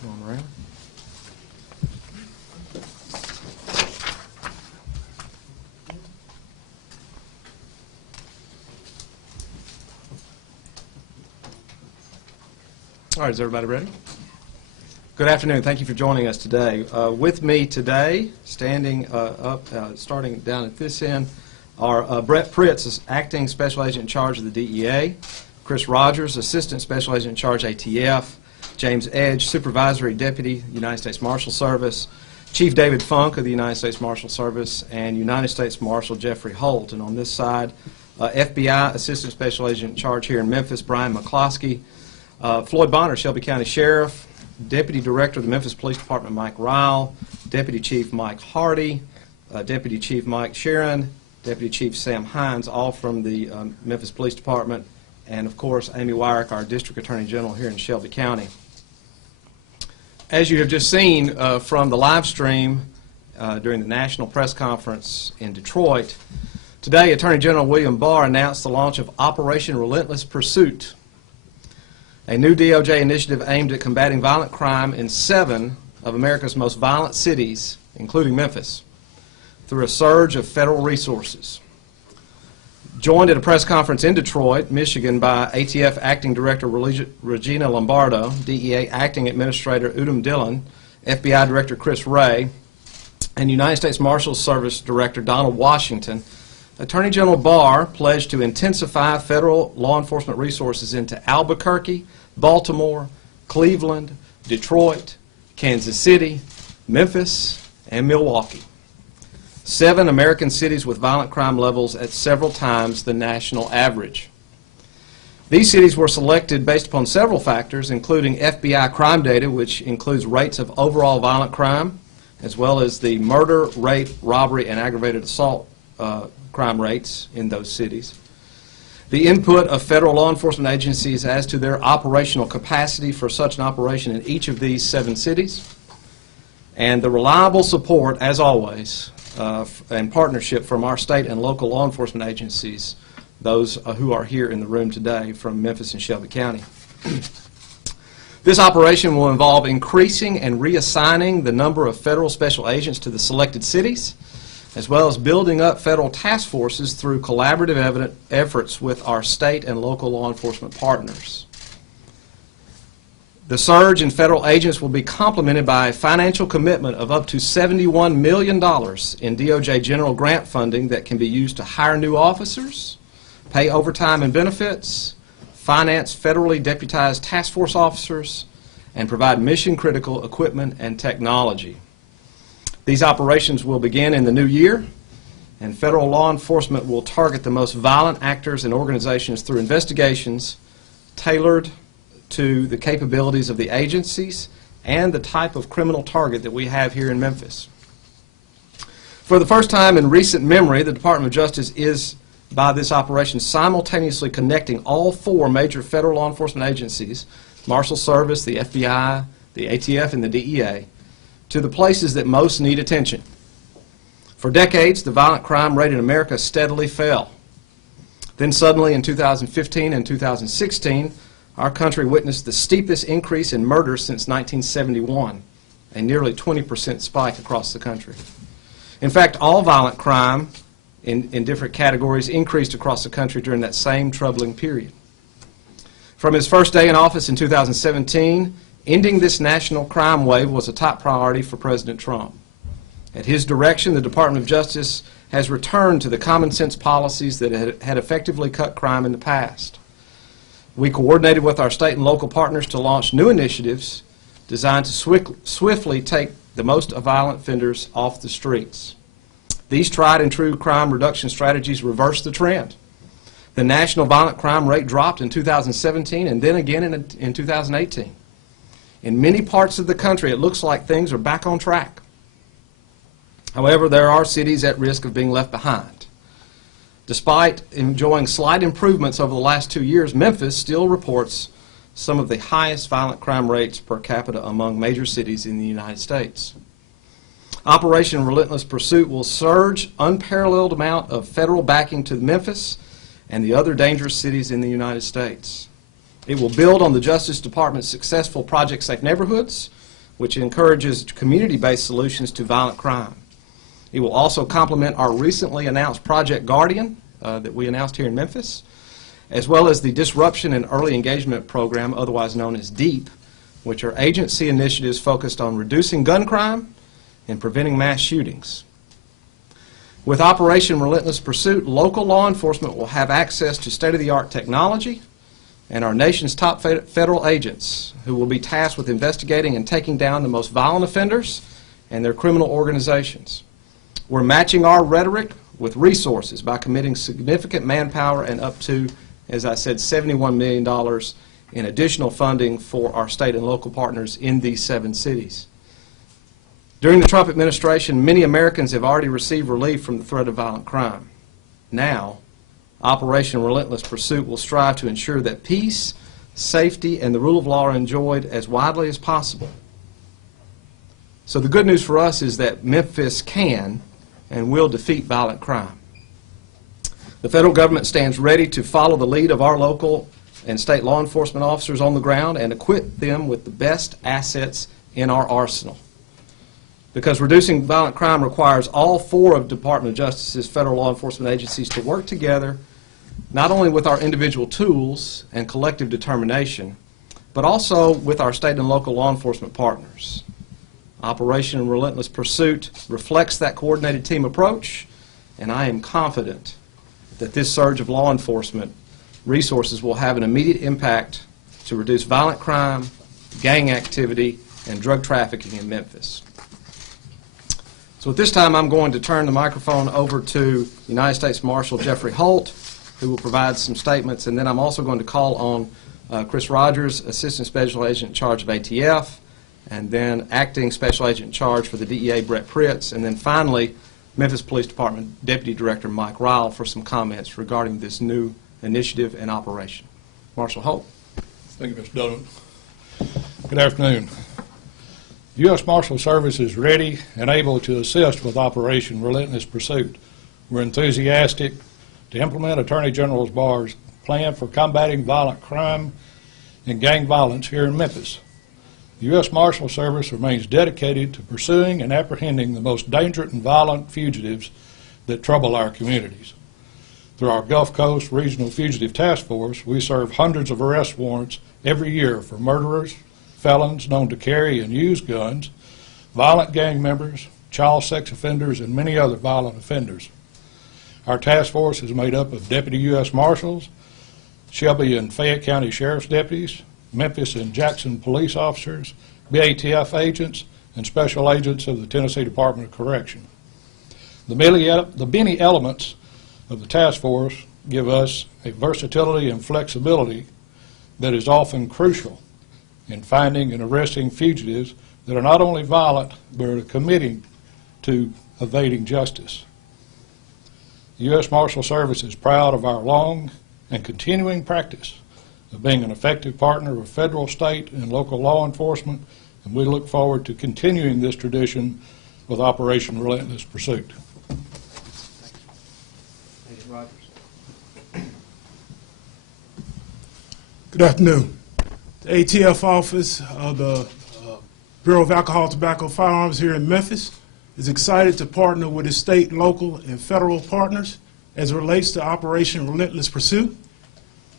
Come on around. All right, is everybody ready? Good afternoon. Thank you for joining us today. With me today, standing up, starting down at this end, are Brett Pritz, Acting Special Agent in charge of the DEA, Chris Rogers, Assistant Special Agent in charge ATF, James Edge, Supervisory Deputy, United States Marshal Service, Chief David Funk of the United States Marshal Service, and United States Marshal Jeffrey Holt. And on this side, FBI Assistant Special Agent in charge here in Memphis, Brian McCloskey, Floyd Bonner, Shelby County Sheriff, Deputy Director of the Memphis Police Department, Mike Ryle, Deputy Chief Mike Hardy, Deputy Chief Mike Sharon, Deputy Chief Sam Hines, all from the Memphis Police Department, and of course Amy Wyrick, our District Attorney General here in Shelby County. As you have just seen from the live stream during the National Press Conference in Detroit, today Attorney General William Barr announced the launch of Operation Relentless Pursuit, a new DOJ initiative aimed at combating violent crime in 7 of America's most violent cities, including Memphis, through a surge of federal resources. Joined at a press conference in Detroit, Michigan, by ATF Acting Director Regina Lombardo, DEA Acting Administrator Udom Dillon, FBI Director Chris Ray, and United States Marshals Service Director Donald Washington, Attorney General Barr pledged to intensify federal law enforcement resources into Albuquerque, Baltimore, Cleveland, Detroit, Kansas City, Memphis, and Milwaukee. 7 American cities with violent crime levels at several times the national average. These cities were selected based upon several factors, including FBI crime data, which includes rates of overall violent crime, as well as the murder, rape, robbery, and aggravated assault crime rates in those cities. The input of federal law enforcement agencies as to their operational capacity for such an operation in each of these 7 cities, and the reliable support, as always, and partnership from our state and local law enforcement agencies, those who are here in the room today from Memphis and Shelby County. This operation will involve increasing and reassigning the number of federal special agents to the selected cities, as well as building up federal task forces through collaborative efforts with our state and local law enforcement partners. The surge in federal agents will be complemented by a financial commitment of up to $71 million in DOJ general grant funding that can be used to hire new officers, pay overtime and benefits, finance federally deputized task force officers, and provide mission-critical equipment and technology. These operations will begin in the new year, and federal law enforcement will target the most violent actors and organizations through investigations tailored to the capabilities of the agencies and the type of criminal target that we have here in Memphis. For the first time in recent memory, the Department of Justice is, by this operation, simultaneously connecting all 4 major federal law enforcement agencies, Marshal Service, the FBI, the ATF, and the DEA, to the places that most need attention. For decades, the violent crime rate in America steadily fell. Then suddenly in 2015 and 2016, our country witnessed the steepest increase in murders since 1971, a nearly 20% spike across the country. In fact, all violent crime in different categories increased across the country during that same troubling period. From his first day in office in 2017, ending this national crime wave was a top priority for President Trump. At his direction, the Department of Justice has returned to the common sense policies that had effectively cut crime in the past. We coordinated with our state and local partners to launch new initiatives designed to swiftly take the most violent offenders off the streets. These tried and true crime reduction strategies reversed the trend. The national violent crime rate dropped in 2017 and then again in 2018. In many parts of the country, it looks like things are back on track. However, there are cities at risk of being left behind. Despite enjoying slight improvements over the last 2 years, Memphis still reports some of the highest violent crime rates per capita among major cities in the United States. Operation Relentless Pursuit will surge unparalleled amount of federal backing to Memphis and the other dangerous cities in the United States. It will build on the Justice Department's successful Project Safe Neighborhoods, which encourages community-based solutions to violent crime. It will also complement our recently announced Project Guardian that we announced here in Memphis, as well as the Disruption and Early Engagement Program, otherwise known as Dept, which are agency initiatives focused on reducing gun crime and preventing mass shootings. With Operation Relentless Pursuit, local law enforcement will have access to state-of-the-art technology and our nation's top federal agents who will be tasked with investigating and taking down the most violent offenders and their criminal organizations. We're matching our rhetoric with resources by committing significant manpower and up to, as I said, $71 million in additional funding for our state and local partners in these 7 cities. During the Trump administration, many Americans have already received relief from the threat of violent crime. Now, Operation Relentless Pursuit will strive to ensure that peace, safety, and the rule of law are enjoyed as widely as possible. So the good news for us is that Memphis can and will defeat violent crime. The federal government stands ready to follow the lead of our local and state law enforcement officers on the ground and equip them with the best assets in our arsenal. Because reducing violent crime requires all 4 of Department of Justice's federal law enforcement agencies to work together, not only with our individual tools and collective determination, but also with our state and local law enforcement partners. Operation Relentless Pursuit reflects that coordinated team approach, and I am confident that this surge of law enforcement resources will have an immediate impact to reduce violent crime, gang activity, and drug trafficking in Memphis. So at this time, I'm going to turn the microphone over to United States Marshal Jeffrey Holt, who will provide some statements, and then I'm also going to call on Chris Rogers, Assistant Special Agent in charge of ATF, and then Acting Special Agent in charge for the DEA, Brett Pritz, and then finally, Memphis Police Department Deputy Director Mike Ryle for some comments regarding this new initiative and operation. Marshal Holt. Thank you, Mr. Donovan. Good afternoon. The U.S. Marshal Service is ready and able to assist with Operation Relentless Pursuit. We're enthusiastic to implement Attorney General Barr's plan for combating violent crime and gang violence here in Memphis. The U.S. Marshal Service remains dedicated to pursuing and apprehending the most dangerous and violent fugitives that trouble our communities. Through our Gulf Coast Regional Fugitive Task Force, we serve hundreds of arrest warrants every year for murderers, felons known to carry and use guns, violent gang members, child sex offenders, and many other violent offenders. Our task force is made up of Deputy U.S. Marshals, Shelby and Fayette County Sheriff's deputies, Memphis and Jackson police officers, BATF agents, and special agents of the Tennessee Department of Correction. The many elements of the task force give us a versatility and flexibility that is often crucial in finding and arresting fugitives that are not only violent, but are committing to evading justice. The U.S. Marshal Service is proud of our long and continuing practice of being an effective partner of federal, state, and local law enforcement, and we look forward to continuing this tradition with Operation Relentless Pursuit. Good afternoon. The ATF office of the Bureau of Alcohol, Tobacco, Firearms here in Memphis is excited to partner with its state, local, and federal partners as it relates to Operation Relentless Pursuit.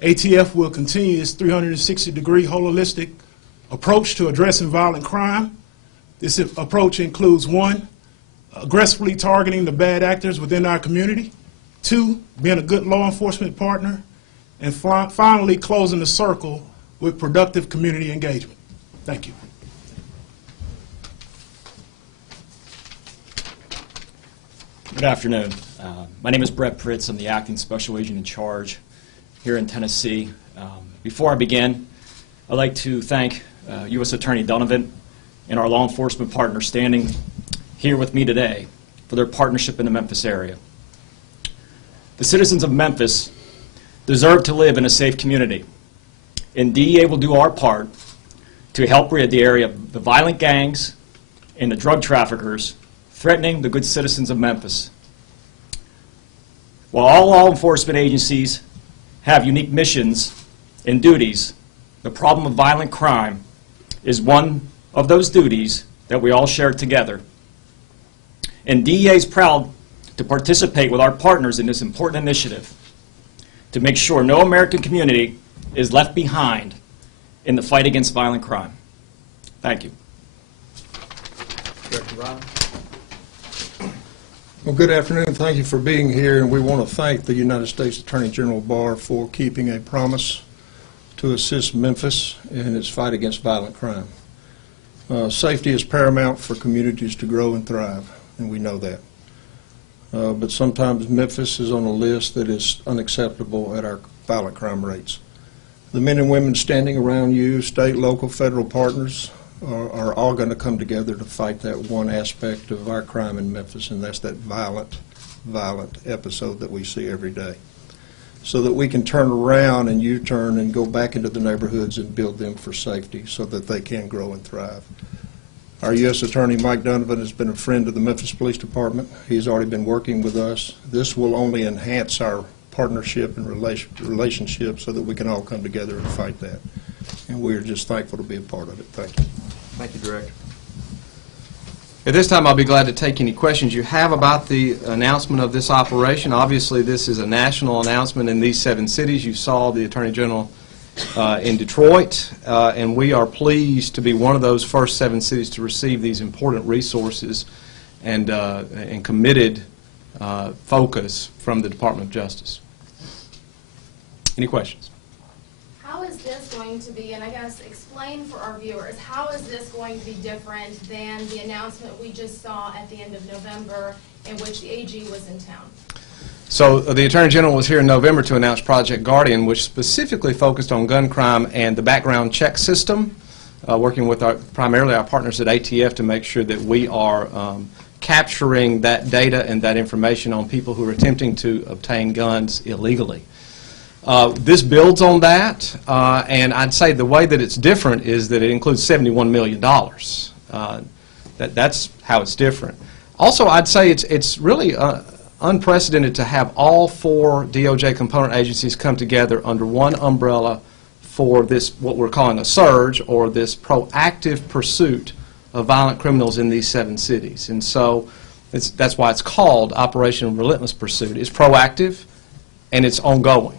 ATF will continue its 360-degree holistic approach to addressing violent crime. This approach includes 1, aggressively targeting the bad actors within our community, 2, being a good law enforcement partner, and finally closing the circle with productive community engagement. Thank you. Good afternoon. My name is Brett Pritz. I'm the Acting Special Agent in charge here in Tennessee. Before I begin, I'd like to thank U.S. Attorney Donovan and our law enforcement partners standing here with me today for their partnership in the Memphis area. The citizens of Memphis deserve to live in a safe community, and DEA will do our part to help rid the area of the violent gangs and the drug traffickers threatening the good citizens of Memphis. While all law enforcement agencies have unique missions and duties, the problem of violent crime is one of those duties that we all share together. And DEA is proud to participate with our partners in this important initiative to make sure no American community is left behind in the fight against violent crime. Thank you. Director Ryan. Well, good afternoon. Thank you for being here, and we want to thank the United States Attorney General Barr for keeping a promise to assist Memphis in its fight against violent crime. Safety is paramount for communities to grow and thrive, and we know that. But sometimes Memphis is on a list that is unacceptable at our violent crime rates. The men and women standing around you, state, local, federal partners, are all going to come together to fight that one aspect of our crime in Memphis, and that's that violent episode that we see every day, so that we can turn around and U-turn and go back into the neighborhoods and build them for safety so that they can grow and thrive. Our U.S. Attorney Mike Donovan has been a friend of the Memphis Police Department. He's already been working with us. This will only enhance our partnership and relationship so that we can all come together and fight that. And we're just thankful to be a part of it. Thank you. Thank you, Director. At this time, I'll be glad to take any questions you have about the announcement of this operation. Obviously, this is a national announcement in these 7 cities. You saw the Attorney General in Detroit, and we are pleased to be one of those first 7 cities to receive these important resources and committed focus from the Department of Justice. Any questions? How is this going to be, and I guess explain for our viewers, how is this going to be different than the announcement we just saw at the end of November in which the AG was in town? So the Attorney General was here in November to announce Project Guardian, which specifically focused on gun crime and the background check system, working with primarily our partners at ATF to make sure that we are capturing that data and that information on people who are attempting to obtain guns illegally. This builds on that, and I'd say the way that it's different is that it includes $71 million. That's how it's different. Also, I'd say it's really unprecedented to have all 4 DOJ component agencies come together under one umbrella for this, what we're calling a surge, or this proactive pursuit of violent criminals in these 7 cities. And so that's why it's called Operation Relentless Pursuit. It's proactive and it's ongoing.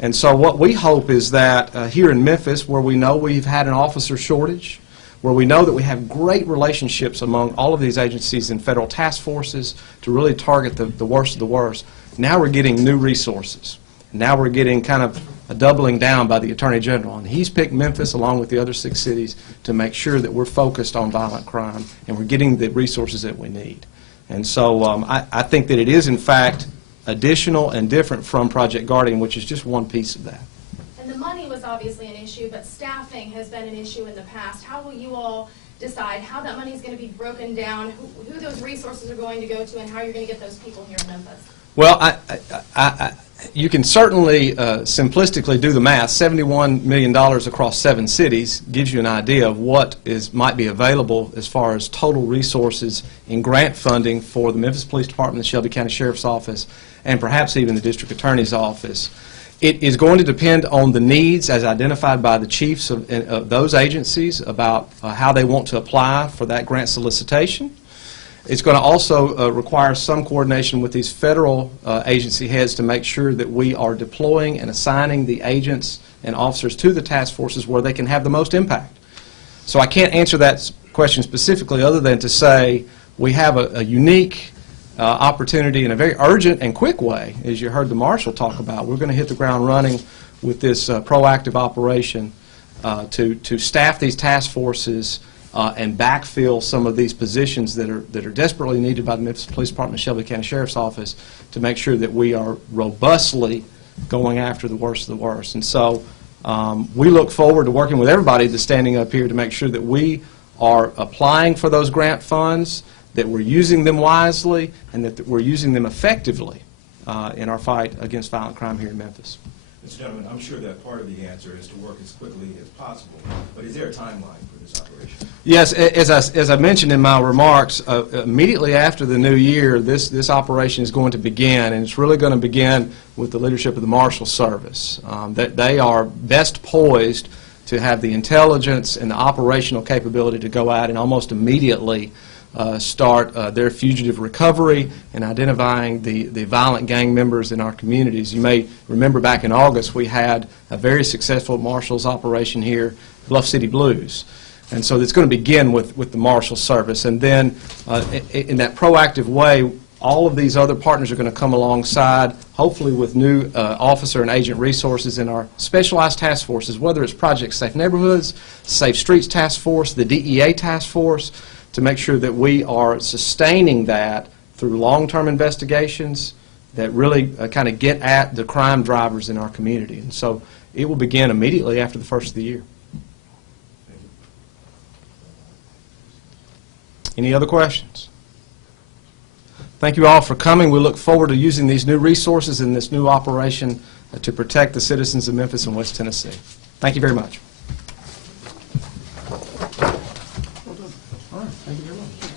And so what we hope is that here in Memphis, where we know we've had an officer shortage, where we know that we have great relationships among all of these agencies and federal task forces to really target the worst of the worst, now we're getting new resources. Now we're getting kind of a doubling down by the Attorney General. And he's picked Memphis along with the other 6 cities to make sure that we're focused on violent crime and we're getting the resources that we need. And so I think that it is, in fact, additional and different from Project Guardian, which is just one piece of that. And the money was obviously an issue, but staffing has been an issue in the past. How will you all decide how that money is going to be broken down, who those resources are going to go to, and how you're going to get those people here in Memphis? Well, you can certainly simplistically do the math. $71 million across 7 cities gives you an idea of what might be available as far as total resources in grant funding for the Memphis Police Department, the Shelby County Sheriff's Office, and perhaps even the District Attorney's Office. It is going to depend on the needs as identified by the chiefs of those agencies about how they want to apply for that grant solicitation. It's going to also require some coordination with these federal agency heads to make sure that we are deploying and assigning the agents and officers to the task forces where they can have the most impact. So I can't answer that question specifically other than to say we have a unique opportunity in a very urgent and quick way, as you heard the Marshal talk about. We're going to hit the ground running with this proactive operation to staff these task forces and backfill some of these positions that are desperately needed by the Memphis Police Department, Shelby County Sheriff's Office, to make sure that we are robustly going after the worst of the worst. And so we look forward to working with everybody that's standing up here to make sure that we are applying for those grant funds, that we're using them wisely, and that we're using them effectively in our fight against violent crime here in Memphis. Mr. Gentleman, I'm sure that part of the answer is to work as quickly as possible, but is there a timeline for this operation? Yes, as I mentioned in my remarks, immediately after the new year, this operation is going to begin, and it's really going to begin with the leadership of the Marshal Service. That they are best poised to have the intelligence and the operational capability to go out and almost immediately start their fugitive recovery and identifying the violent gang members in our communities. You may remember back in August we had a very successful Marshals operation here, Bluff City Blues. And so it's going to begin with the Marshal Service. And then in that proactive way, all of these other partners are going to come alongside, hopefully with new officer and agent resources in our specialized task forces, whether it's Project Safe Neighborhoods, Safe Streets Task Force, the DEA Task Force, to make sure that we are sustaining that through long-term investigations that really kind of get at the crime drivers in our community. And so it will begin immediately after the first of the year. Any other questions? Thank you all for coming. We look forward to using these new resources in this new operation to protect the citizens of Memphis and West Tennessee. Thank you very much. All right, thank you very much.